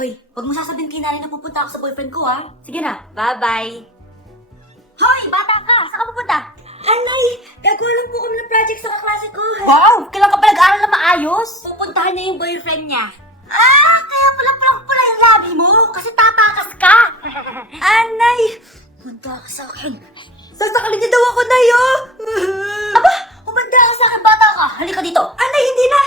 Hoy, huwag mo sasabihin kay nanay na pupunta ako sa boyfriend ko, ha? Sige na, bye-bye. Hoy, bata ka! Saan ka pupunta? Anay, gagawa lang po kami ng project sa kaklase ko. Wow! Kailan ka pa nag-aaral na maayos? Pupuntahan niya yung boyfriend niya. Ah, kaya pula yung labi mo kasi tapakas ka. Anay, humanda ka sa akin. Sasakalin niya daw ako, Nay, oh. Aba, humanda ka sa akin, bata ka. Halika dito. Anay, hindi na.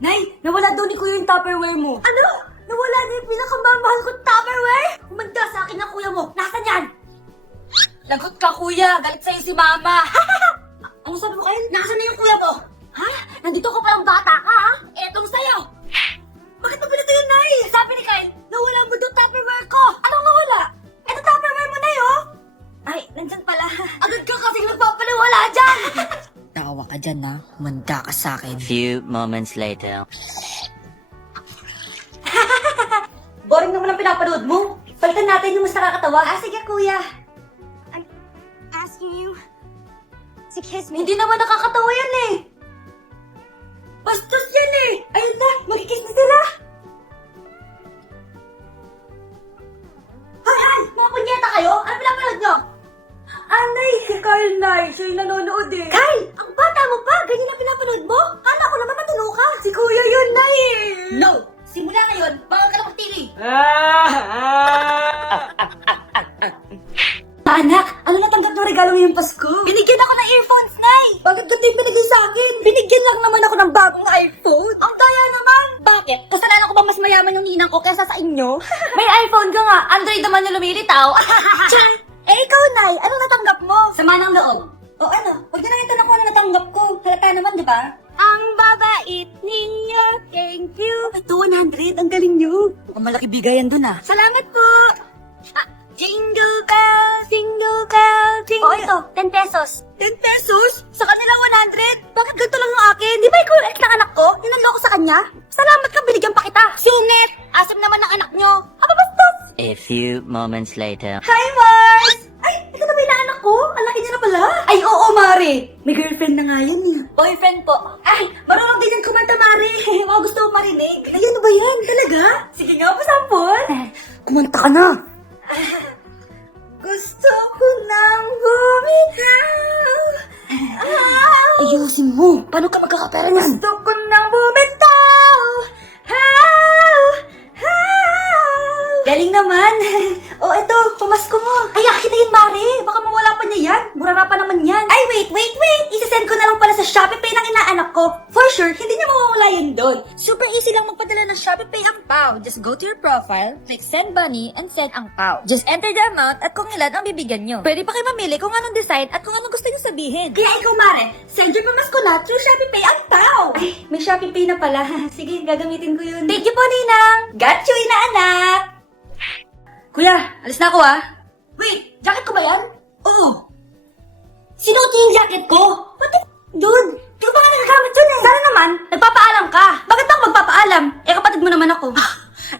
Nay, nawala daw ni Kuya yung Tupperware mo. Ano? Nawala na yung pinakamamahal kong Tupperware? Humanda sa akin ang kuya mo. Nasaan yan? Lagot ka, kuya. Galit sa'yo si mama. Ano sabi mo kayo? Nasaan na yung kuya mo? Ha? Nandito ka palang bata ka, ha? Etong sa'yo. Bakit mo pinito yun, Nay? Sabi ni Kyle, nawala mo daw Tupperware ko. Anong nawala? Eto Tupperware mo, Nay, oh. Ay, nandyan pala. Agad ka kasing nagpapaliwala dyan. Nakawa ka dyan, ha? Humanda ka sa akin. Few moments later. Boring naman ang pinapanood mo. Palitan natin yung mas nakakatawa. Ah, sige, kuya. I'm asking you to kiss me. Hindi naman nakakatawa yan eh. Bastos yan eh. Ayun na, magkikiss na sila. Hoy, mga punyeta kayo? Ano pinapanood nyo? Anay, si Kyle, Nay. Siya yung nanonood eh. Kyle, ang bata mo pa. Ganyan ang pinapanood mo? Hala ko naman matino ka. Si kuya yun, Nay eh. No! Simula ngayon, baka ka na magtili. Anak, ano natanggap ng regalo ngayong Pasko? Binigyan ako ng earphones, Nay! Bakit ka din binigay sa akin? Binigyan lang naman ako ng bagong iPhone. Ang daya naman! Bakit? Kasalanan ko ba mas mayaman yung ninang ko kaysa sa inyo? May iPhone ka nga, Android naman yung lumilitaw. Eh ikaw, Nay, ano natanggap mo? Sama ng loob. O ano, huwag na lang itanong ko ano natanggap ko. Halata naman, di ba? Ang babait ninyo, thank you. Ito, 100, ang galing nyo. Ang malaki bigayan dun ah. Salamat po. Ah, jingle bells, jingle bells, jingle... Oh, ito, 10 pesos. 10 pesos? Sa kanila 100? Bakit ganito lang yung akin? Di ba ikaw yung ex ng anak ko? Ninanloko sa kanya? Salamat ka, binigyan pa kita. Sungit! Asim naman ng anak nyo. Aba, bastos! A few moments later. Hi, Mars! Ay, ito na ba yung anak ko? Ang laki niya na pala. Ay, oo, Mari. May girlfriend na nga yan eh. Boyfriend po. Ay, marunong din yan kumanta, Mari. Mga gusto mo marinig. Ay, ano ba yan? Talaga? Sige nga, pasampol. Kumanta ka na. Gusto ko nang bumitaw. Ayusin mo. Paano ka magkakapera niyan? Gusto ko nang bumitaw. Galing naman. O, eto, pamasko mo. Ay, akin na yun, Mare. Baka mawala pa niya yan. Mura pa naman yan. Ay, wait. Isasend ko na lang pala sa Shopee ng inaanak ko. For sure, hindi niya mawawala yan doon. Super easy lang magpadala ng Shopee ang PAW. Just go to your profile, click send money, and send ang PAW. Just enter the amount at kung ilan ang bibigyan nyo. Pwede pa kayo mamili kung anong design at kung anong gusto nyo sabihin. Kaya ikaw, Mare, send your pamasko na through Shopee ang PAW. Ay, may Shopee na pala. Sige, gagamitin ko yun. Thank you po, Ninang. Got you, inaanak. Kuya, alis na ako ah. Wait, jacket ko ba yan? Oo. Sinuot niyo yung jacket ko? What the dude? Di ko pa nga nagagamit yun eh. Sana naman, nagpapaalam ka. Bakit ako magpapaalam? Eh kapatid mo naman ako.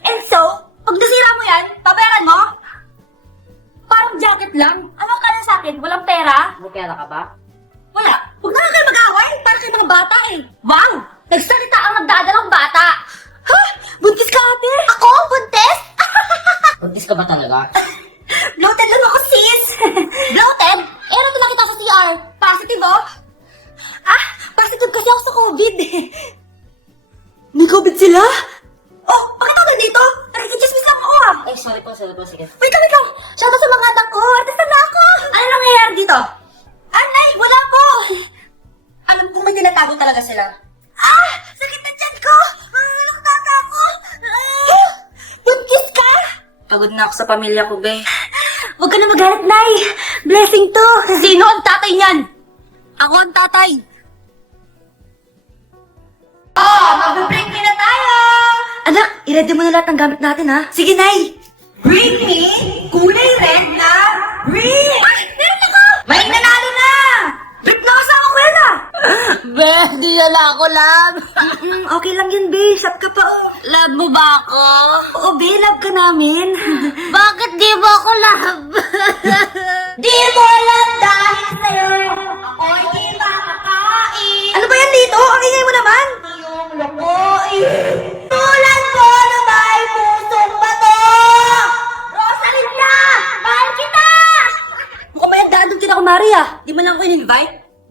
And so, pag nasira mo yan, babayaran mo? Parang jacket lang. Ano kaya sa akin? Walang pera? May pera ka ba? Wala. Huwag na nga kayo mag-away. Para kayo mga bata eh. Wow! Nagsalita ang nagdadalang bata. Ha? Buntis ka ate? Ako? Buntis? Buntis ka ba talaga? Bloated lang ako, sis! Bloated? Eh, ano nakita sa CR? Positive, oh? Ah, positive kasi ako sa COVID. May COVID sila? Oh, bakit ako nandito? Nakikichismis lang ako, ah. Ay, sorry po, sige. Wait lang. Shoutout sa mga anak ko. Artista na ako. Ano nangyayari dito? Anay, wala po. Alam kong may tinatago talaga sila. Ah, sakit na tiyan ko. Nakatata ako. Buntis ka? Pagod na ako sa pamilya ko, be. Huwag ka na magalit, Nay. Blessing to. Sino ang tatay niyan? Ako ang tatay. Mag-break me na tayo. Anak, i-ready mo na lahat ng gamit natin, ha? Sige, Nay. Bring me kulay red na ring. Ay, meron ako. May nanalo na. Break na kasama ko yan, ah. Be, di nala ako lang. Okay lang yun, be. Shot ka pa, oh. Love mo ba ako? Oo, be. Love ka namin. Bakit di mo ako love? Di mo alam dahil sa'yo ako hindi makakain. Ano ba yan dito? Ang ingay mo naman. Yung lakoy. Tulad ko na may puso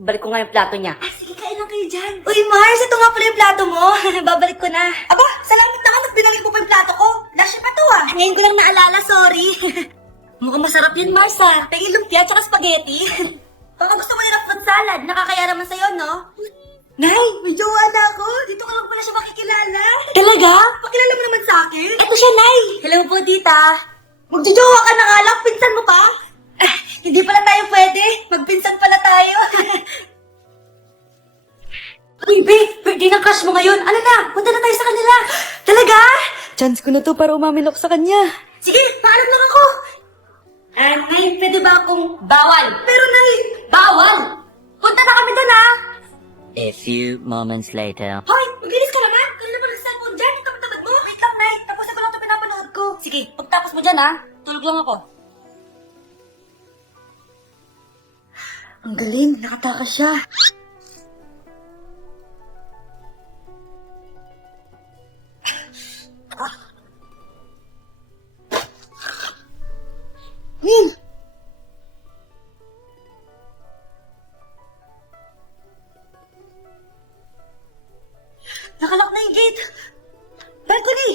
balik ko nga yung plato niya. Ah, sige, kain lang kayo dyan. Uy, Mars, ito nga pala yung plato mo. Babalik ko na. Aba, salamat naman at binalik mo pa yung plato ko. Last pa to ah. Ngayon ko lang naalala, sorry. Mukhang masarap yun, Mars ah. Tingin lumpia tsaka spaghetti. Baka gusto mo yun ng fruit salad. Nakakaya naman sa'yo, no? Nay, may jowa na ako. Dito ko lang pala siya makikilala. Talaga? Pakilala mo naman sa akin. Ito siya, Nay. Hello po, tita. Magjojowa ka na nga lang. Pinsan mo pa? Ah, hindi pala tayo pwede. Magpinsan pala tayo. Uy, babe. Birthday ng crush mo ngayon. Ano na? Punta na tayo sa kanila. Talaga? Chance ko na to para umamilok sa kanya. Sige, paalam lang ako. Nay, pwede ba akong bawal? Pero, Nay, bawal. Punta na kami doon, ha? A few moments later. Hoy! Maglinis ka naman! Kailan naman ang cellphone dyan? Ang tamad-tamad mo! Wait lang, Nay! Tapos ko lang ito pinapanood ko. Sige, pagtapos mo dyan, ha? Tulog lang ako. Ang galing! Nakatakas siya. Min! Nakalak na yung gate. Balcony!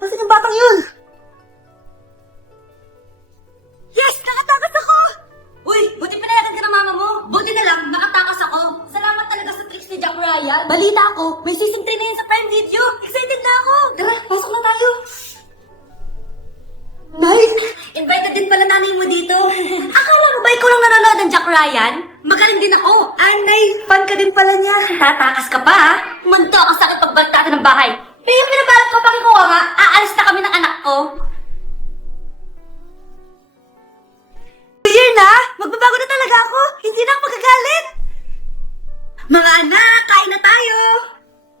Nasaan yung batang yun? Yes! Nakatakas ako! Uy, buti pinayagan ka ng mama mo. Buti na lang, nakatakas ako. Salamat talaga sa tricks ni Jack Ryan. Balita ako, may season 3 na yun sa Prime Video. Excited na ako. Tara, pasok na tayo. Nay, invited din pala nanay mo dito. Akala ko ba ikaw lang nanonood ng Jack Ryan? Magaling din ako. Nay, fan ka din pala niya. Tatakas ka pa, ha? Munto ako sa akin pagbalik natin ng bahay. Pero yung pinabalot ko pakikuha nga, aalis na kami ng anak ko. Year na? Magbabago na talaga ako. Hindi na ako magagalit. Mga anak, kain na tayo.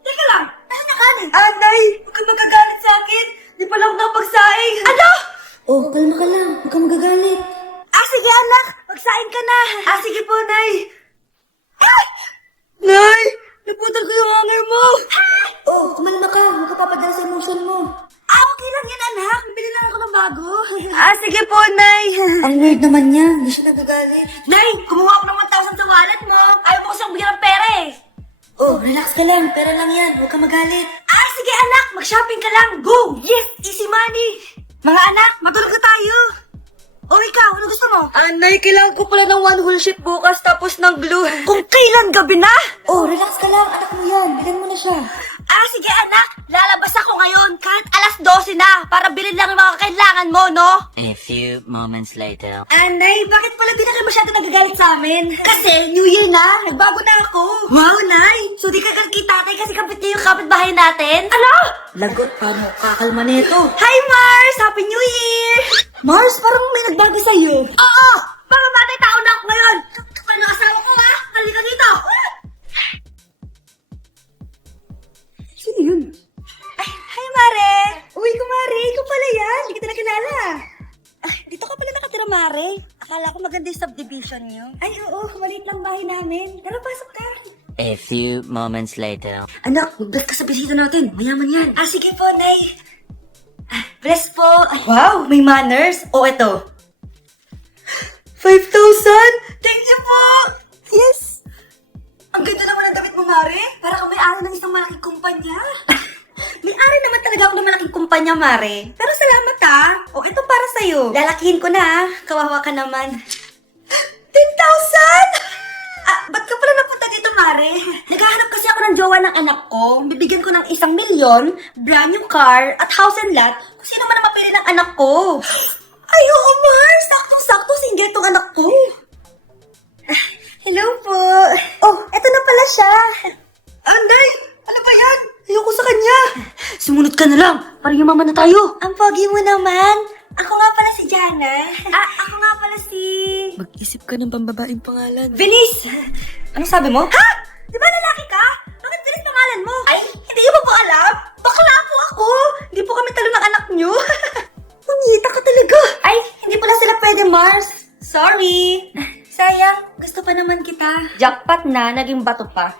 Teka lang, nasaan yung kanin? Nay, huwag kang magagalit sa akin. Di pa lang nakapagsaing. Ano? Oh, kalma ka lang. Huwag kang magagalit. Sige anak. Magsaing ka na. Sige po, Nay. Ay! Nay! Naputol ko yung hanger mo. Oh, kumalma ka. Huwag ka papadala sa emotion mo. Okay lang yan, anak. Bili lang ako ng bago. Sige po, Nay. Ang weird naman niya. Hindi siya nagagalit. Nay, kumuha ako ng 1,000 sa wallet mo. Ayaw mo ko siyang bigyan ng pera eh. Oh, relax ka lang. Pera lang yan. Huwag ka magalit. Sige anak. Mag-shopping ka lang. Go! Yes! Easy money. Mga anak, matulog na tayo. O ikaw, ano gusto mo? Nay, kailangan ko pala ng one whole sheet bukas tapos ng glue. Kung kailan gabi na? Oh, relax ka lang. Anak mo yan. Bilhin mo na siya. Sige anak. Lalabas ako ngayon kahit alas 12 na para bilhin lang yung mga kailangan mo, no? A few moments later. Nay, bakit pala di na kayo masyado nagagalit sa amin? Kasi, New Year na. Nagbago na ako. Wow, Nay. So, di ka kita tatay kasi kapit niya yung kapitbahay natin? Ano? Lagot, paano kakalma nito? Hi, Mars! Happy New Year! Mars, parang may nagbago sa'yo. Oo! Mga batay tao na ako ngayon. Paano asawa ko, ha? Halika dito. Sino yun? Hi, Mare! Uy, kumare, ikaw pala yan. Hindi kita nakilala. Dito ka pala nakatira, Mare. Akala ko maganda yung subdivision niyo. Oo, maliit lang bahay namin. Tara, pasok ka. A few moments later. Anak, mag-bless ka sa bisita natin. Mayaman yan. Sige po, Nay. Bless po. Wow, may manners. Eto. 5,000? Thank you po! Yes! Ang ganda naman ang damit mo, Mare. Para kang may-ari ng isang malaking kumpanya. May-ari naman talaga ako ng malaking kumpanya, Mare. Pero salamat, ha. Ito para sa'yo. Lalakihin ko na, ha. Kawawa ka naman. 10,000? Ba't ka pala napunta dito, Mare? Naghahanap kasi ako ng jowa ng anak ko. Bibigyan ko ng 1,000,000, brand new car, at house and lot kung sino man ang mapili ng anak ko. Ay, oo, Mar! Saktong-sakto, single tong anak ko. Hello po. Eto na pala siya. Anday! Ano ba yan? Ayoko sa kanya. Sumunod ka na lang. Parang yumaman na tayo. Ang pogi mo naman. Ako nga pala si Jana. Ako nga pala si... Mag-isip ka ng pambabaeng pangalan. Venice! Ano sabi mo? Ha? Di ba lalaki ka? Bakit Venice pangalan mo? Ay, hindi mo po alam? Bakla po ako. Hindi po kami talo ng anak nyo. Punyita ka talaga. Ay, hindi pala sila pwede, Mars. Sorry. Sayang, gusto pa naman kita. Jackpot na, naging bato pa.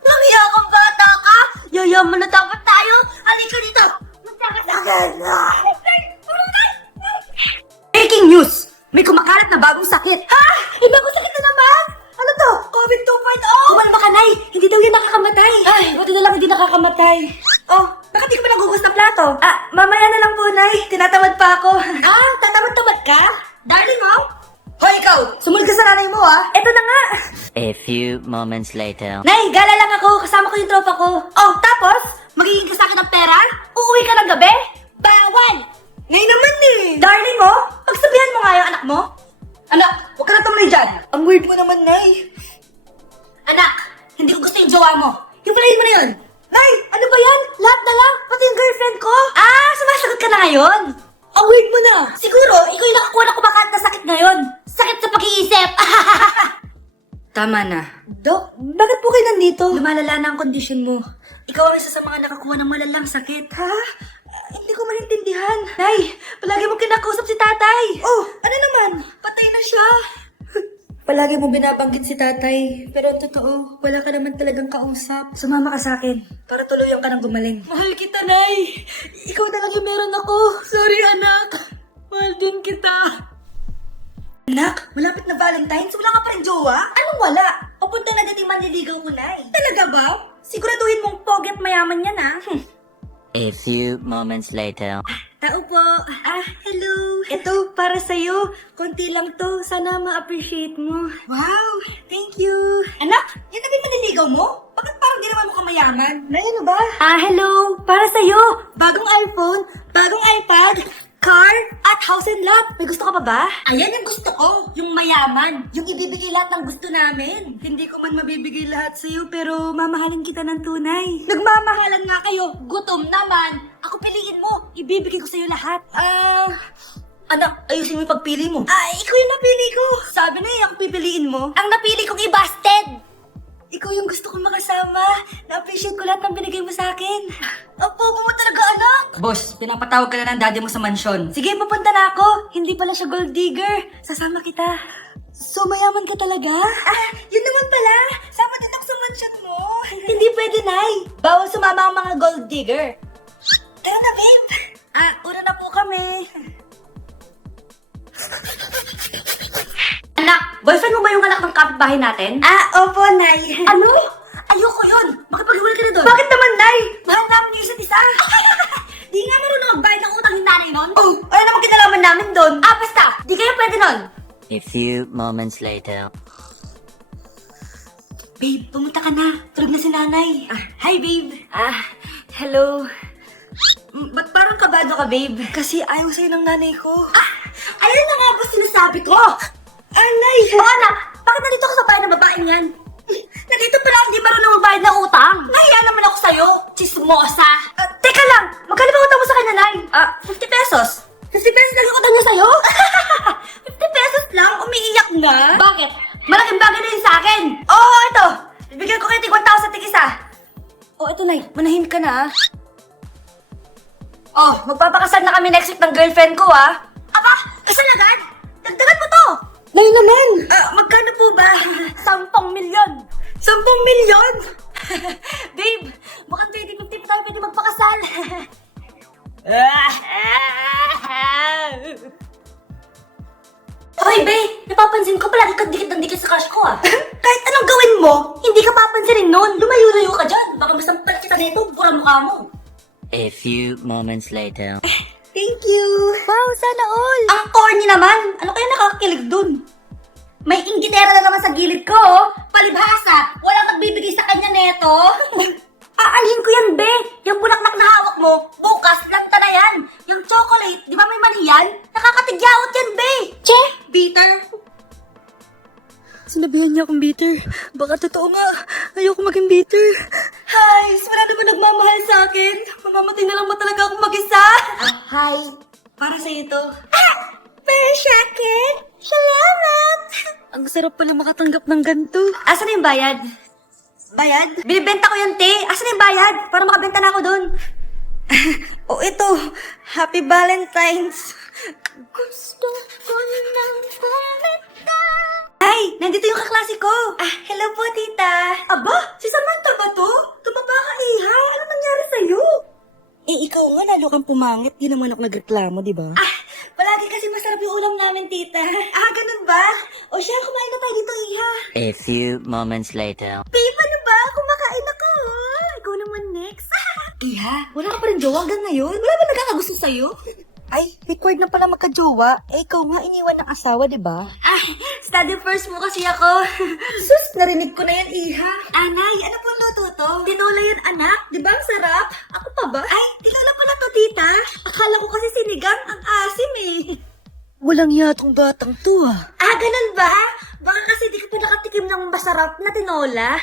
Nangiya kang bata ka! Yayaman na dapat tayo! Halika dito! Magtaka sa akin! nakakamatay. Oh, bakit di ka pa nagugas ng plato? Mamaya na lang po, Nay. Tinatamad pa ako. Tatamad-tamad ka? Darling, oh? Hoy, ikaw! Sumunod ka sa nanay mo, Eto na nga. A few moments later. Nay, gala lang ako. Kasama ko yung tropa ko. Oh, tapos? Magiging ka sa akin ng pera? Uuwi ka ng gabi? Bawal! Nay naman Darling mo, pagsabihan mo nga yung anak mo. Anak, huwag ka na tumalay dyan. Ang weird mo naman, Nay. Anak, hindi ko gusto yung jowa mo. Hiwalayin mo na yun. Nay, ano ba yan? Lahat na lang, pati yung girlfriend ko. Sumasagot ka na ngayon. Ang weird mo na. Siguro, ikaw yung nakakuha na kumakain na sakit ngayon. Sakit sa pag-iisip. Tama na. Dok, bakit po kayo nandito? Lumalala na ang kondisyon mo. Ikaw ang isa sa mga nakakuha ng malalang sakit. Ha? Hindi ko maintindihan. Nay, palagi mo kinakausap si tatay. Oh, ano naman? Patay na siya. Palagi mo binabanggit si tatay. Pero ang totoo, wala ka naman talagang kausap. Sumama ka sa akin para tuluyan ka ng gumaling. Mahal kita, Nay. Ikaw talaga meron ako. Sorry, anak. Mahal din kita. Anak, malapit na Valentine's. Wala ka pa rin jowa? Anong wala? Papunta na dito yung manliligaw mo, Nay. Talaga ba? Siguraduhin mong pogi at mayaman yan, A few moments later. Tao po. Hello. Ito, para sa'yo. Konti lang to. Sana ma-appreciate mo. Wow, thank you. Anak, yan na ba yung manliligaw mo? Bakit parang di naman mukhang mayaman? Nay, ano ba? Hello. Para sa'yo. Bagong iPhone, bagong iPad, car, at house and lot. May gusto ka pa ba? Ayan yung gusto ko. Yung mayaman. Yung ibibigay lahat ng gusto namin. Hindi ko man mabibigay lahat sa'yo, pero mamahalin kita ng tunay. Nagmamahalan nga kayo. Gutom naman. Ako piliin mo. Ibibigay ko sa'yo lahat. Anak, ayusin mo yung pagpili mo. Ikaw yung napili ko. Sabi na yung pipiliin mo. Ang napili kong i-busted. Ikaw yung gusto kong makasama. Na-appreciate ko lahat ng binigay mo sa akin. Opo, mo talaga, anak. Boss, pinapatawag ka na ng daddy mo sa mansyon. Sige, papunta na ako. Hindi pala siya gold digger. Sasama kita. So, mayaman ka talaga? Yun naman pala. Sama din ako sa mansyon mo. Hindi pwede, Nay. Bawal sumama ang mga gold digger. Tara na, babe. Una na po kami. Anak, boyfriend mo ba yung anak ng kapitbahay natin? Opo, Nay. Ano? Ayoko yun. Makipag-iwalay ka na doon. Bakit naman, Nay? Mahal namin yung isa't isa. Di nga marunong magbayad ng utang yung nanay nun? Oh, ano naman kinalaman namin doon? Basta. Di kayo pwede nun. A few moments later. Babe, pumunta ka na. Tulog na si nanay. Hi, babe. Hello. Ba't parang kabado ka, babe? Kasi ayaw sa'yo ng nanay ko. Ayun na nga ba sinasabi ko? Nay! O anak, bakit nandito ka sa bahay ng babaeng yan? Nandito pala hindi marunong magbayad ng utang. Nahiya naman ako sa'yo, chismosa. Teka lang, magkano ba utang mo sa kanya, Nay? 50 pesos. 50 pesos lang yung utang niya sa'yo? 50 pesos lang? Umiiyak na? Bakit? Malaking bagay na yun sa akin. Oo, ito. Bibigyan ko kayo tig 1,000 tig-isa. Ito, Nay. Manahimik ka na, magpapakasal na kami next week ng girlfriend ko, Aba, kasal agad? Dagdagan mo to. Nay naman. Magkano po ba? 10 milyon. 10 milyon? Babe, mukhang 50-50 tayo pwede magpakasal. Hoy, babe, napapansin ko palagi kang dikit ng dikit sa crush ko, Kahit anong gawin mo, hindi ka papansinin nun. Lumayo-layo ka dyan. Baka masampal kita nito, pura mukha mo. A few moments later. Thank you. Wow, sana all. Ang corny naman. Ano kaya nakakakilig dun? May inggitera na naman sa gilid ko, Palibhasa, walang magbibigay sa kanya neto. Aanhin ko yan, be. Yung bulaklak na hawak mo, bukas, lanta na yan. Yung chocolate, di ba may mani yan? Nakakatigyawat yan, be. Che, bitter. Sinabihan niya akong bitter. Baka totoo nga. Ayoko maging bitter. Hi, wala naman nagmamahal sa akin. Mamamatay na lang ba talaga ako mag-isa? Hi. Para sa ito. Para sa akin? Salamat. Ang sarap pala makatanggap ng ganito. Asan na yung bayad? Bayad? Binibenta ko yan, te. Asan na yung bayad? Para makabenta na ako dun. Ito. Happy Valentine's. Gusto ko nang bumenta. Ay, nandito yung kaklase ko. Hello po, tita. Aba, si Samantha ba to? Tumaba ka, iha. Ano nangyari sa'yo? Ikaw nga, lalo kang pumangit. Di naman ako nagreklamo, di ba? Palagi kasi masarap yung ulam namin, tita. Ganun ba? O siya, kumain na tayo dito, iha. A few moments later. Babe, ano ba? Kumakain ako. Ikaw naman next. Iha? Wala ka pa rin jowa hanggang ngayon? Wala ba nagkakagusto sa'yo? Ay, required na pala magka-jowa. Eh, ikaw nga iniwan ng asawa, di ba? Ay, study first mo kasi ako. Sus, narinig ko na yan, Iha. Anay, ano pong luto to? Tinola yan, anak. Di ba ang sarap? Ako pa ba? Ay, tinola pala to, tita. Akala ko kasi sinigang, ang asim eh. Walang yatong batang to ah. Ah, ganun ba? Baka kasi di ka pa nakatikim ng masarap na tinola.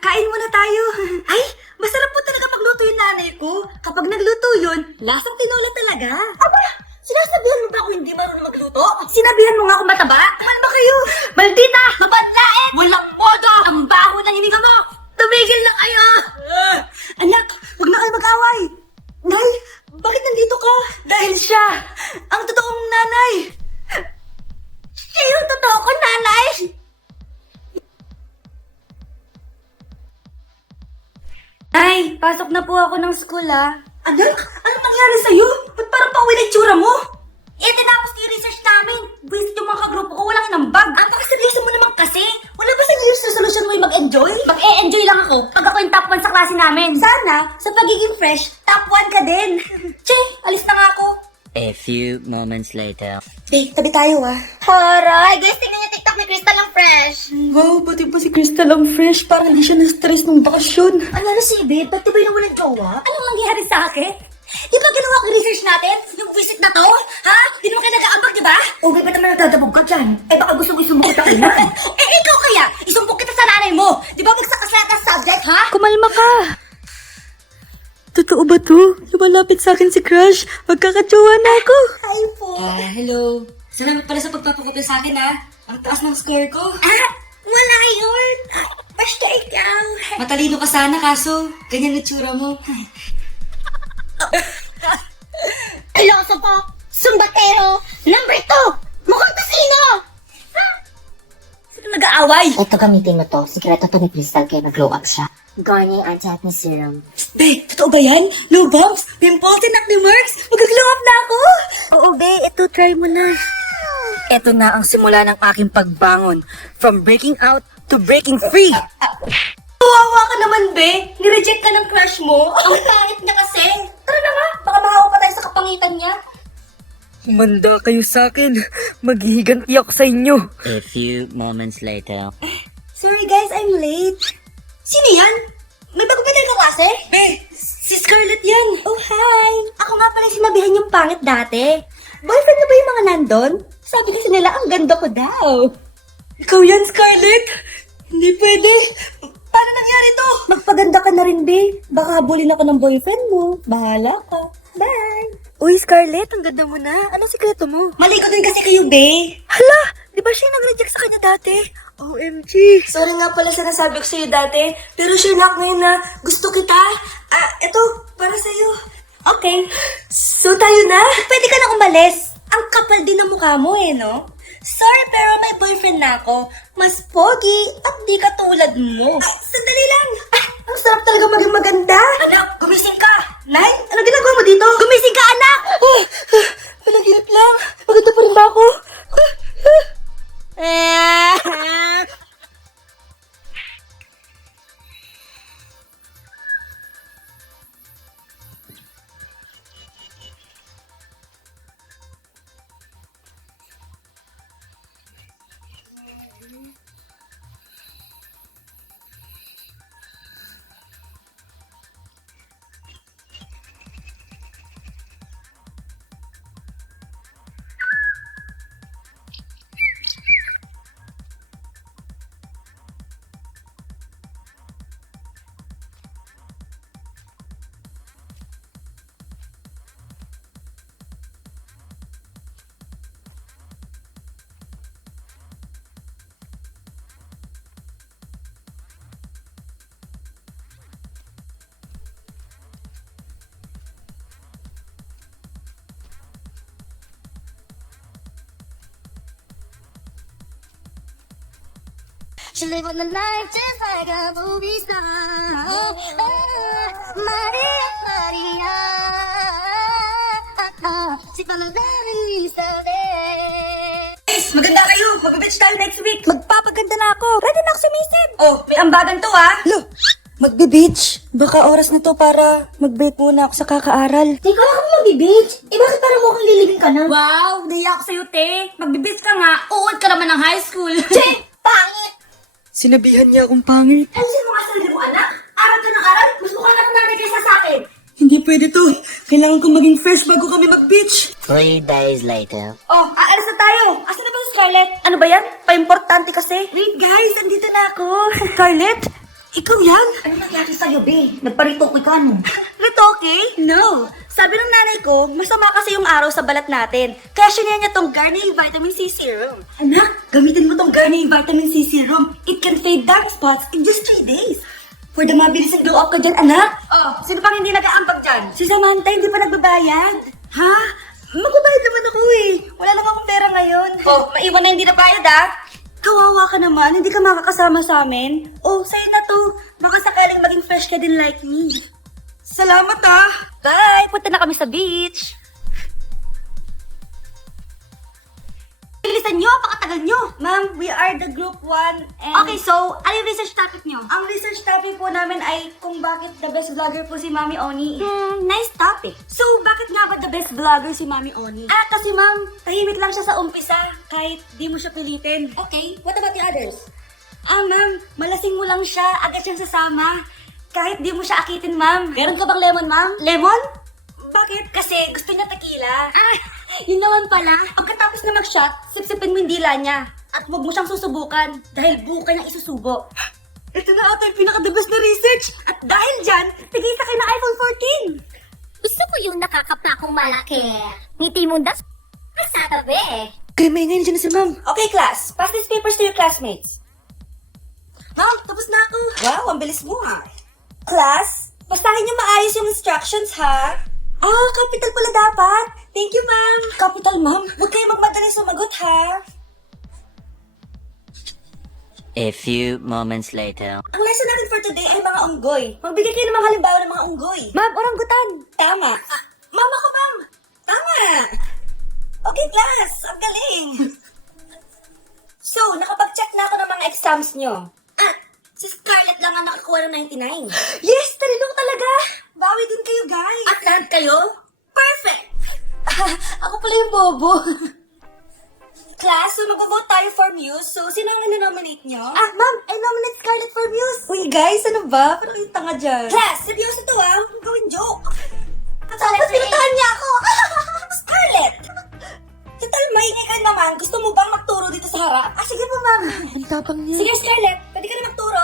Kain muna tayo. Ay, masarap po talaga magluto yung nanay ko. Kapag nagluto yun, lasang tinola talaga. Aba, sinasabihan mo ba ako hindi marunong magluto? Sinabihan mo nga ako mataba? Kuman ba kayo? Maldita! Mabadlain! Walang modo! Ang baho ng hininga mo! Tumigil na kayo! Anak, huwag na kayo mag-away. Nay, bakit nandito ka? Dahil siya, ang totoong nanay. Siya yung totoo ko, nanay! Nay, pasok na po ako ng school, ah. Anak, anong nangyari sa'yo? Ba't parang pauwi na itsura mo? Eh, tinapos yung research namin. Buwis yung mga kagrupo ko, walang inambag. Ang pakaseryoso mo naman kasi. Wala ba sa New Year's resolution mo yung mag-enjoy? Mag-e-enjoy lang ako pag ako yung top 1 sa klase namin. Sana, sa pagiging fresh, top 1 ka din. Che, alis na nga ako. A few moments later. Eh, tabi tayo, ah. Haray, guys, tingnan yung TikTok ni Crystal ang fresh. Wow, pati pa si Crystal ang fresh. Parang hindi siya na-stress ng bakasyon. Ano na si Babe? Ba't tibay na walang jowa? Anong nangyari sa akin? Di ba ginawa ko yung research natin? Yung visit na to? Ha? Di naman kayo nag-aambag, di ba? Okay ba naman nagdadabog ka dyan? Eh baka gusto mo isumbong kita kina. Eh ikaw kaya? Isumbong kita sa nanay mo. Di ba nagsakas lahat ng subject, ha? Kumalma ka! Totoo ba to? Lumalapit sa akin si Crush. Magkakajowa na ako. Hi po. Hello. Salamat pala sa pagpapakopya sa akin ha. Ang taas ng score ko. Wala yun. Basta ikaw. Matalino ka sana kaso ganyan na tsura mo. Iloso ko. Sumbatero. Number 2. Mukhang kasino. Sino nag-aaway? Ito gamitin mo to. Sikreto to ni Crystal kaya nag-glow up siya. Garnier Anti-Acne Serum. Be, totoo ba yan? No bumps? Pimples and acne marks? Mag-glow up na ako! Oo, be. Ito, try mo na. Ito na ang simula ng aking pagbangon. From breaking out to breaking free. Kawawa ka naman, be. Nireject ka ng crush mo. Ang pangit niya kasi. Tara na nga. Baka mahawa pa tayo sa kapangitan niya. Manda kayo sa akin. Maghihiganti ako sa inyo. A few moments later. Sorry guys, I'm late. Sino yan? May bago ba tayo klase? Be, si Scarlett yan. Oh, hi. Ako nga pala sinabihan yung pangit dati. Boyfriend na ba yung mga nandun? Sabi kasi nila, ang ganda ko daw. Ikaw yan, Scarlett. Hindi pwede. Paano nangyari to? Magpaganda ka na rin, be. Baka habulin ako ng boyfriend mo. Bahala ka. Bye. Uy, Scarlett, ang ganda mo na. Anong sikreto mo? Mali ko din kasi kayo, be. Hala, di ba siya yung nag-reject sa kanya dati? OMG. Sorry nga pala sa nasabi ko sa'yo dati. Pero sure na ako ngayon na gusto kita. Eto, para sa'yo. Okay. So tayo na? Pwede ka na umalis. Ang kapal din ng mukha mo eh, no? Sorry, pero may boyfriend na ako. Mas pogi at di katulad mo. Ay, sandali lang. Ang sarap talaga maging maganda. Anak, gumising ka. Nay, ano ginagawa mo dito? Gumising ka, anak! Panaginip lang. Maganda pa rin ba ako? She live on the life just like a movie star. Maria, Maria. Si Paladari Guys, maganda kayo. Mag-beach tayo next week. Magpapaganda na ako. Ready na ako sumisip. Oh, may ambagan to ah. Lo, Magbe-beach. Baka oras na to para mag-break muna ako sa kakaaral. Teka, wala ka mo mag-beach? Eh, bakit parang mukhang lilibing ka na? Wow, naiyak ko sa'yo, te. Mag-beach ka nga. Uod ka naman ng high school. Che, pangit! Sinabihan niya akong pangit. Ano sa'yo mga sarili mo, anak? Aral ka ng aral? Mas mukha ka ng nanay kaysa sa akin. Hindi pwede to. Kailangan kong maging fresh bago kami mag-beach. 3 days later. Oh, aalis na tayo. Asan na ba si Scarlett? Ano ba yan? Pa-importante kasi. Wait guys, andito na ako. Scarlett, ikaw yan? Ano nangyari sa'yo, be? Nagparitoke ka mo. Retoke? No. Sabi ng nanay ko, masama kasi yung araw sa balat natin. Kaya sinaya niya tong Garnier Vitamin C Serum. Anak, gamitin mo tong Garnier Vitamin C Serum. It can fade dark spots in just 3 days. For the mabilis ang glow up ka dyan, anak. Oh, sino pang hindi nag-aambag dyan? Si Samantha hindi pa nagbabayad. Ha? Magbabayad naman ako eh. Wala lang akong pera ngayon. Oh, maiwan na hindi nabayad, ah. Kawawa ka naman, hindi ka makakasama sa amin. Oh, sa'yo na to. Baka sakaling maging fresh ka din like me. Salamat ah. Bye! Punta na kami sa beach. Bilisan nyo, pakatagal nyo. Ma'am, we are the group 1 and... Okay, so, ano yung research topic nyo? Ang research topic po namin ay kung bakit the best vlogger po si Mami Oni. Nice topic. So, bakit nga ba the best vlogger si Mami Oni? Kasi ma'am, tahimik lang siya sa umpisa kahit di mo siya pilitin. Okay, what about the others? Ma'am, malasing mo lang siya, agad siyang sasama. Kahit di mo siya akitin, ma'am. Meron ka bang lemon, ma'am? Lemon? Bakit? Kasi gusto niya tequila. Yun naman pala. Pagkatapos na mag-shot, sipsipin mo yung dila niya. At huwag mo siyang susubukan dahil buo ka niyang isusubo. Ito na ata yung pinaka-the best na research. At dahil dyan, tigay sa akin ng iPhone 14. Gusto ko yung nakakapakong malaki. Ngiti mo das sa tabi. Kaya may ngayon dyan na si ma'am. Okay, class. Pass these papers to your classmates. Ma'am, tapos na ako. Wow, ang bilis mo ha. Class, basahin niyo maayos yung instructions ha. Capital pala dapat. Thank you, ma'am. Capital, ma'am. Huwag kayo magmadali sumagot ha. A few moments later. Ang lesson natin for today ay mga unggoy. Magbigay kayo ng mga halimbawa ng mga unggoy. Ma'am, orangutan. Tama. Mama ko, ma'am. Tama. Okay, class. Ang galing. So, nakapag-check na ako ng mga exams nyo. Si Scarlett lang ang nakakuha ng 99. Yes, talino talaga. Bawi din kayo, guys. At lahat kayo? Perfect. Ako pala yung bobo. Class, so mag-vote tayo for Muse. So, sino ang nominate nyo? Ma'am, I nominate Scarlett for Muse. Uy, guys, ano ba? Parang yung tanga dyan. Class, seryoso to ah. Huwag gawin joke. Tapos pinutahan niya ako. Scarlett! Total, maingay ka naman. Gusto mo bang magturo dito sa harap? Sige po, ma'am. Ang tapang niya. Sige, Scarlett. Pwede ka na magturo.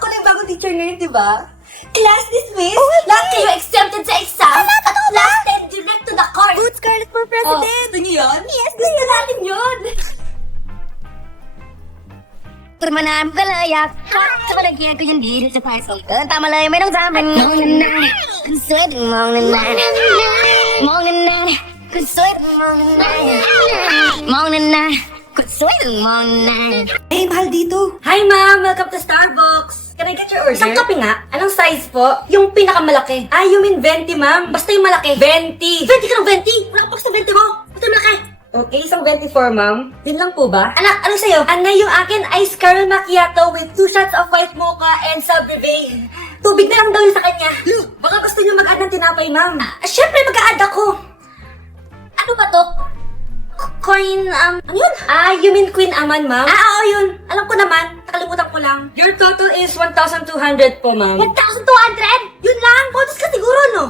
Ako na yung bagong teacher ngayon, di ba? Class dismissed. Lahat kayo exempted sa exam. Last and direct to the court. Vote Scarlett for president. Gusto niyo yun? Yes, gusto natin yun. Permanaan kalayak. Kapalagyan ko yung dito sa pasok. Tama lang yung may nang zaman. Mong nanay. Consuelo mong nanay. Mong nanay. Consuelo mong nanay. Mong nanay. Consuelo mong nanay. Eh, mahal dito. Hi, ma'am. Welcome to Starbucks. Can I get your order? Isang kape nga. Anong size po? Yung pinakamalaki. You mean 20, ma'am? Basta yung malaki. 20. 20 ka ng 20? Wala ka pa sa 20 mo. Basta yung malaki. Okay, isang 24, ma'am. Din lang po ba? Anak, ano sa'yo? Yung akin, ice caramel macchiato with 2 shots of white mocha and Sabrivale. Tubig na lang daw yun sa kanya. Baka gusto niyo mag-add ng tinapay, ma'am. Siyempre, mag-a-add ako. Ano ba to? Coin, ano yun? You mean Queen Aman, ma'am? Oo, yun. Alam ko naman. Nakalimutan ko lang. Your total is 1,200 po, ma'am. 1,200? Yun lang. Bonus ka siguro, no?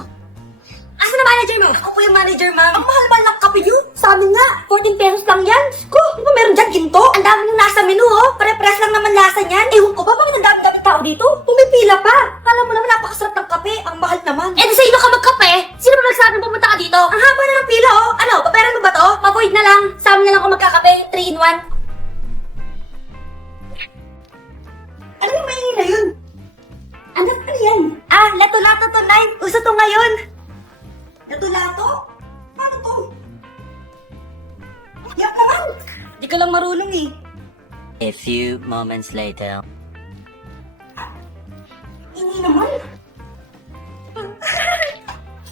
Asa na manager mo? Ako po yung manager, ma'am. Ang mahal-mahal ng kape yun. Sa amin nga, 14 pesos lang yan. Ko, di ba meron dyan ginto? Ang dami nung nasa menu, oh. Pare-press lang naman lasa niyan. Ewan ko ba, bakit ang dami-dami tao dito? Pumipila pa. Kala mo naman napakasarap ng kape. Ang mahal naman. Eh, di sa'yo ka magkape? Sino ba nagsabing pumunta ka dito? Ang haba na ng pila, oh. Ano, paperan mo ba to? Ma-void na lang. Sa amin na lang ako magkakape. 3 in 1. Ano yung maingin na yun? Ano yan? Lato-lato to, Nay. Uso to ngayon. Lato-lato? Paano to? Yak naman. Di ka lang marunong eh. A few moments later. Hindi naman.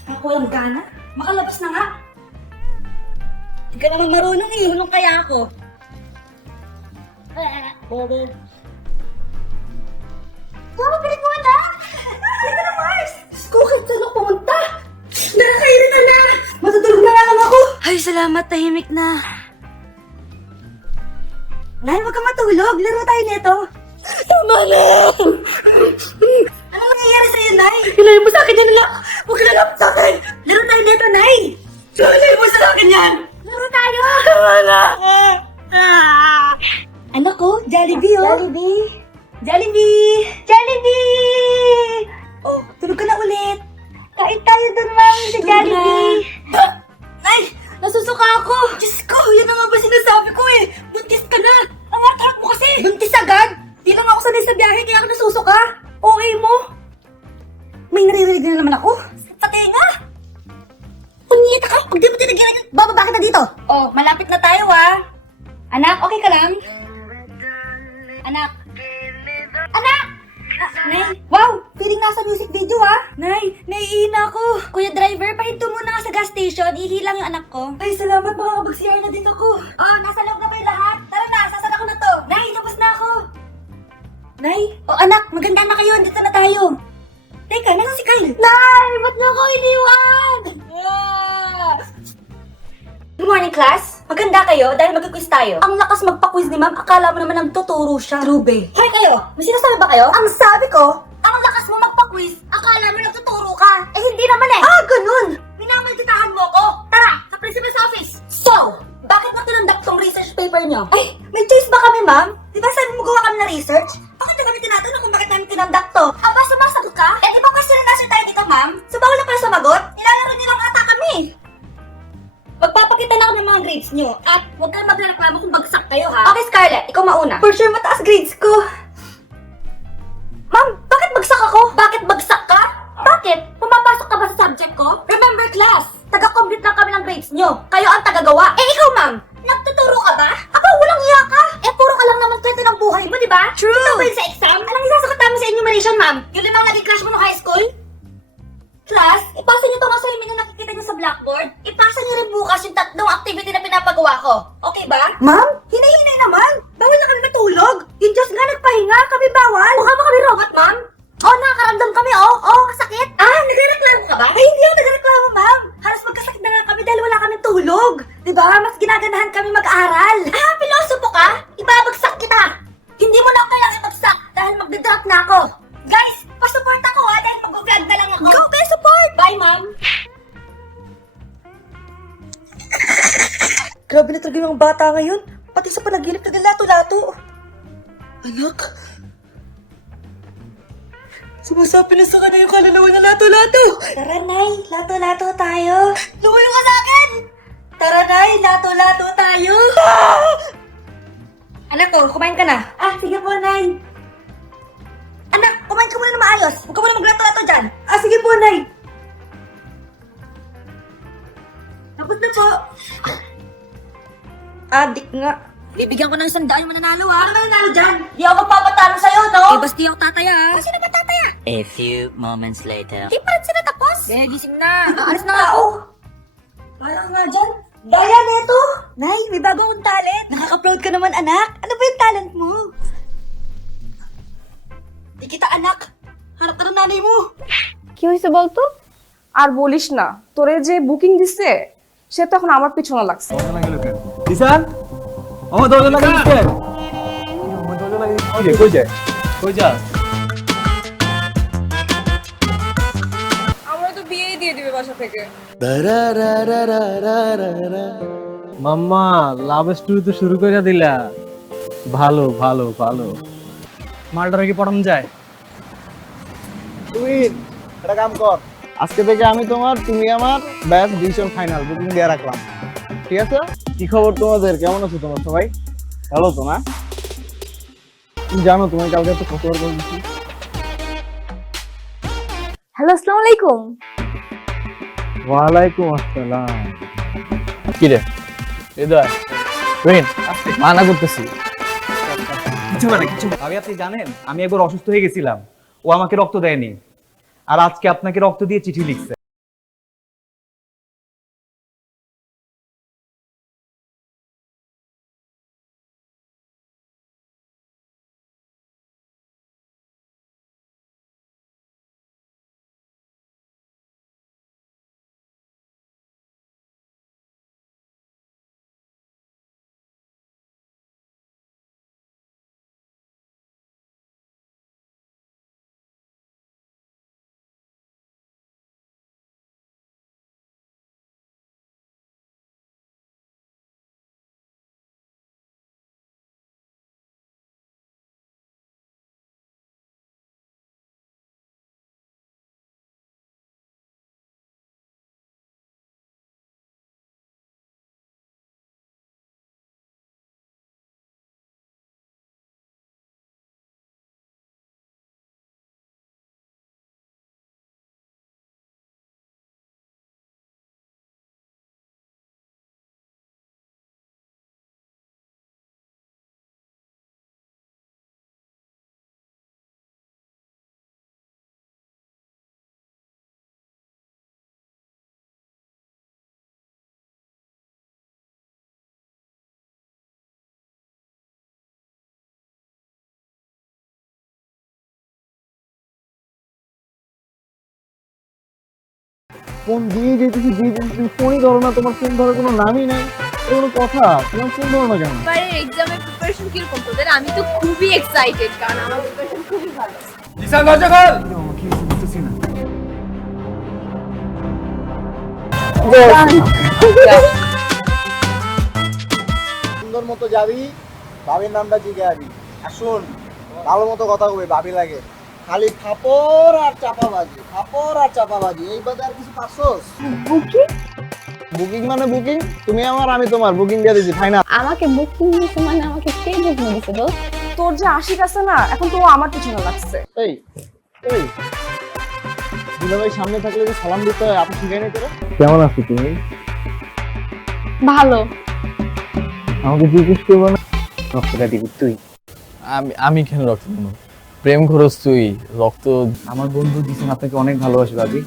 Ako walang gana. Makalabas na nga. Di ka naman marunong eh. Hulong kaya ako. Bobo. Ano ba pinagmuha na? salamat, tahimik na. Nay, wag ka matulog. Laro tayo nito. Tama na! Anong nangyayari sa'yo, Nay? Ilayo mo sa akin yan, anak! Huwag ka lalapit sa akin! Laro tayo nito, Nay! Ilayo mo sa akin yan! Laro tayo! Tama na! Anak ko, Jollibee, oh! Jollibee! Jollibee! Jollibee! Oh, tulog ka na ulit. Kain tayo dun, Mami, sa Jollibee. Nay, nasusuka ako. Diyos ko, yan na nga ba sinasabi ko eh. Buntis ka na. Ang harap mo kasi. Buntis agad? Di lang ako sanay sa biyahe, kaya ako nasusuka. Okay mo? May naririnig na naman ako. Patay nga. Punyeta ka. Pag di mo tinagyan, bababa kita dito. Oh, malapit na tayo ah. Anak, okay ka lang? Anak. Anak! Nay, wow! Feeling nasa music video ah! Nay, naiina ako! Kuya driver, pahinto muna nga sa gas station, ihilang yung anak ko. Ay, salamat, makakapag-CR na din ako. Oh, nasa loob na ba yung lahat? Tara na, sasara ko na to. Nay, labas na ako. Nay, oh anak, maganda na kayo, dito na tayo. Teka, nasa si Kyle? Nay, ba't mo ako iniwan? Good morning, class. Maganda kayo dahil mag-quiz tayo. Ang lakas magpa-quiz ni ma'am, akala mo naman nagtuturo siya. Trube. Hoy kayo, may sinasabi ba kayo? Ang sabi ko, ang lakas mo magpa-quiz, akala mo nagtuturo ka. Eh hindi naman eh. Ah, ganun. Minamalditahan mo ko. Tara, sa principal's office. So, bakit mo tinundak tong research paper nyo? Ay, may choice ba kami, ma'am? Di ba sabi mo gawa kami na research? Bakit na kami tinatanong kung bakit namin tinundak to? Aba, sumasagot ka? Eh, di ba question and answer tayo dito, ma'am? So, bawal na pala sumagot? Nilalaro niyo lang ata kami. Magpapakita na ako ng mga grades nyo. At huwag kayong magreklamo kung bagsak kayo, ha? Okay, Scarlett. Ikaw mauna. For sure, mataas grades ko. Ma'am, bakit bagsak ako? Bakit bagsak ka? Bakit? Pumapasok ka ba sa subject ko? Remember, class, taga-complete lang kami ng grades nyo. Kayo ang tagagawa. Eh, ikaw, ma'am, nagtuturo ka ba? Aba, walang iya ka. Eh, puro ka lang naman kwento ng buhay mo, di ba? True. Ito ba yun sa exam? Anong isasagot namin sa enumeration, ma'am? Yung limang naging crush mo no high school? Class, ipasa niyo itong assignment na nakikita niyo sa blackboard. Ipasa niyo rin bukas yung tatlong activity na pinapagawa ko. Okay ba? Ma'am, hinay-hinay naman. Bawal na kami matulog. Yung Diyos nga nagpahinga, kami bawal. Mukha ba kami robot, ma'am? Oh, nakakaramdam kami, oh, sakit. Ah, nagreklamo ka ba? Ay, hindi ako nagreklamo, ma'am. Halos magkasakit na nga kami dahil wala kami tulog. Diba? Mas ginaganahan kami mag-aral. Ah, pilosopo ka? Ibabagsak kita. Hindi mo na ako kailangan ibagsak dahil magdadrop na ako. Guys, pasupport ako ha dahil mag-vlog na lang ako. Go, kaya support! Bye, ma'am! Grabe na talaga yung mga bata ngayon. Pati sa panaginip na lato-lato. Anak? Sumasabi na sa kanya yung kaluluwa na lato-lato. Tara, Nay. Lato-lato tayo. Lumayo ka sa akin! Tara, Nay. Lato-lato tayo. Anak ko, kumain ka na. Ah, sige po, Nay. Anak, kumain ka muna na maayos. Huwag ka muna maglato-lato dyan. Ah, sige po, Nay. Tapos na po. Adik nga. Bibigyan ko ng 100 yung mananalo, ha? Ano mananalo dyan? Di ako magpapatalo sa'yo, no? Eh, basta di ako tataya, ha? Sino ba tataya? A few moments later. Di pa rin sila tapos? Eh, gising na. Aalis na nga ako. Parang nga dyan. Daya neto. Nay, may bago akong talent. Nakaka-proud ka naman, anak. Ano ba yung talent mo? Di kita, anak. Harap ka ng nanay mo. কি হয়েছে বলতো? আর বলিস না, তোরে যে বুকিং দিছে সে তো এখন আমার পিছনে লাগছে। দিশান আমার দরজা লাগিয়ে দিচ্ছে কই যায় কই যা আমরা তো বিয়েই দিয়ে দিবে বাসা থেকে। মাম্মা লাভ স্টোরি তো শুরু করে দিলা ভালো ভালো ভালো মালটারে কি পড়ানো যায় তুই একটা কাম কর আজকে থেকে আমি তোমার তুমি আমার ব্যাস ডিসিশন ফাইনাল বুকিং দিয়ে রাখলাম ঠিক আছে কি খবর তোমাদের কেমন আছো তোমরা সবাই ভালো তো না তুমি জানো তোমার কালকে তো খবর বলছি হ্যালো, আসসালামু আলাইকুম। ওয়ালাইকুম আসসালাম কি রে হৃদয় তুই মানা করতেছি কিছু মানে কিছু ভাবি আপনি জানেন আমি একবার অসুস্থ হয়ে গেছিলাম ও আমাকে রক্ত দেয়নি আর আজকে আপনাকে রক্ত দিয়ে চিঠি লিখছে ফোন দিয়ে যেতেছি তুমি ফোনই ধরো না, তোমার ফোন ধরার কোনো নামই নাই, কোনো কথা, তোমার ফোন ধরো না কেন? এবারে এক্সামের প্রিপারেশন কিরকম তোদের? আমি তো খুবই এক্সাইটেড, কারণ আমার প্রিপারেশন খুবই ভালো। জিসান দরজা খোল। কি বুঝতেছি না। সুন্দর মতো যাবি, ভাবির নামটা জিজ্ঞাসি। আর শোন, ভালো মতো কথা কবি, ভাবি লাগে খালি ফাপড় আর চাপাবাজি, ফাপড় আর চাপাবাজি, এই বাদে আর কিছু পারছোস? বুকিং মানে বুকিং, তুমি আমার আমি তোমার, বুকিং দিয়ে দিছি ফাইনাল। আমাকে বুকিং দিছে মানে আমাকে কে বুকিং দিছে দোস্ত? তোর যে আশিক আছে না, এখন তো ও আমার পিছনে লাগছে। এই এই দুলাভাই সামনে থাকলে যে সালাম দিতে হয়, আপনি শিখাই নাই তোরা? কেমন আছো তুমি? ভালো। আমাকে জিজ্ঞেস করবো না রক্তটা দিবি তুই? আমি কেন রক্ত দেব? প্রেম খরচ তুই, রক্ত। আমার বন্ধু জিসান আপনাকে অনেক ভালোবাসে ভাবি,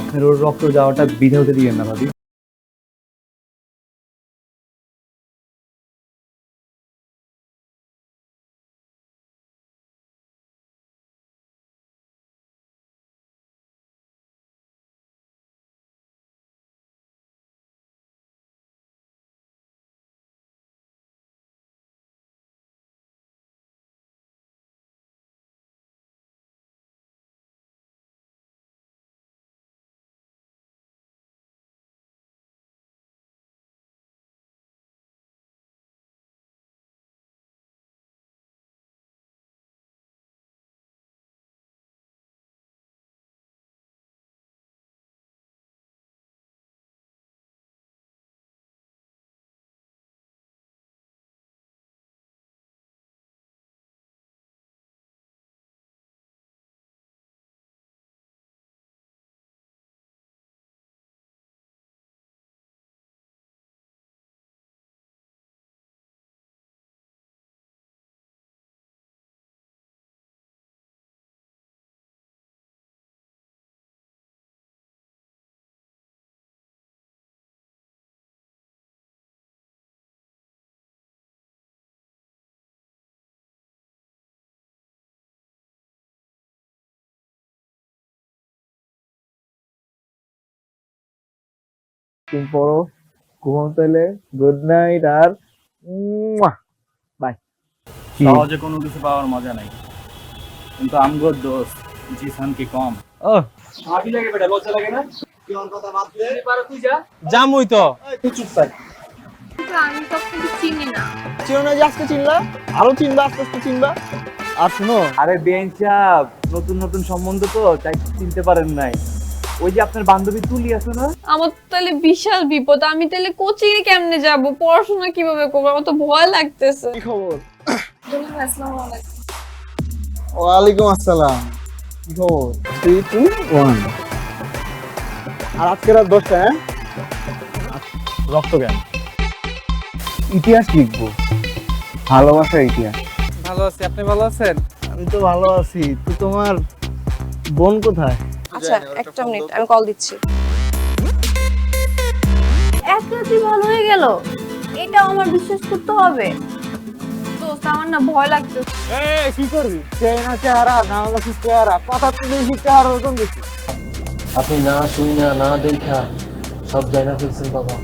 আপনার ওর রক্ত যাওয়াটা বিধা হতে দিবেন না ভাবি। তুমি পড়ো, ঘুমাও তাহলে, গুড নাইট, আর বাই। সহজে কোনো কিছু পাওয়ার মজা নাই, কিন্তু আমগোর দোস্ত জিসান কি কম? ও ভাবি লাগে বেটা, লজ্জা লাগে না? কি ওর কথা বাদ দে, পারো তুই যা। জামুই তো। তুই চুপ থাক। আমি তো আপনাকে চিনি না। চিনো না যে আজকে চিনলা, আরো চিনবা, আস্তে আস্তে চিনবা। আর শুনো, আরে বেঞ্চাপ, নতুন নতুন সম্বন্ধ তো তাই চিনতে পারেন নাই। ওই যে আপনার বান্ধবী তুলি আছে না? আমার তো তাহলে বিশাল বিপদ। আমি তাহলে কোচিং এ কেমনে যাব? পড়াশোনা কিভাবে করব? আমার তো ভয় লাগতেছে। কি খবর? আসসালামু আলাইকুম। ওয়ালাইকুম আসসালাম। কি খবর? 3 2 1। আর আজকে রাত 10টা, হ্যাঁ? রক্তজ্ঞান। ইতিহাস লিখবো, ভালোবাসার ইতিহাস। ভালো আছি, আপনি ভালো আছেন? আমি তো ভালো আছি, তো তোমার বোন কোথায়? আচ্ছা, একটা মিনিট, আমি কল দিচ্ছি। এক রাতেই ভালো হয়ে গেল, এটা আমার বিশ্বাস করতে হবে। দোস্ত, আমার না ভয় লাগতেছে। এই কি করবি? চেনা চেহারা না হলে কি চেহারা, কথা তো বেশি চেহারা ওরকম বেশি। আপনি না শুই না না দেখা সব জানা ফেলছেন বাবা।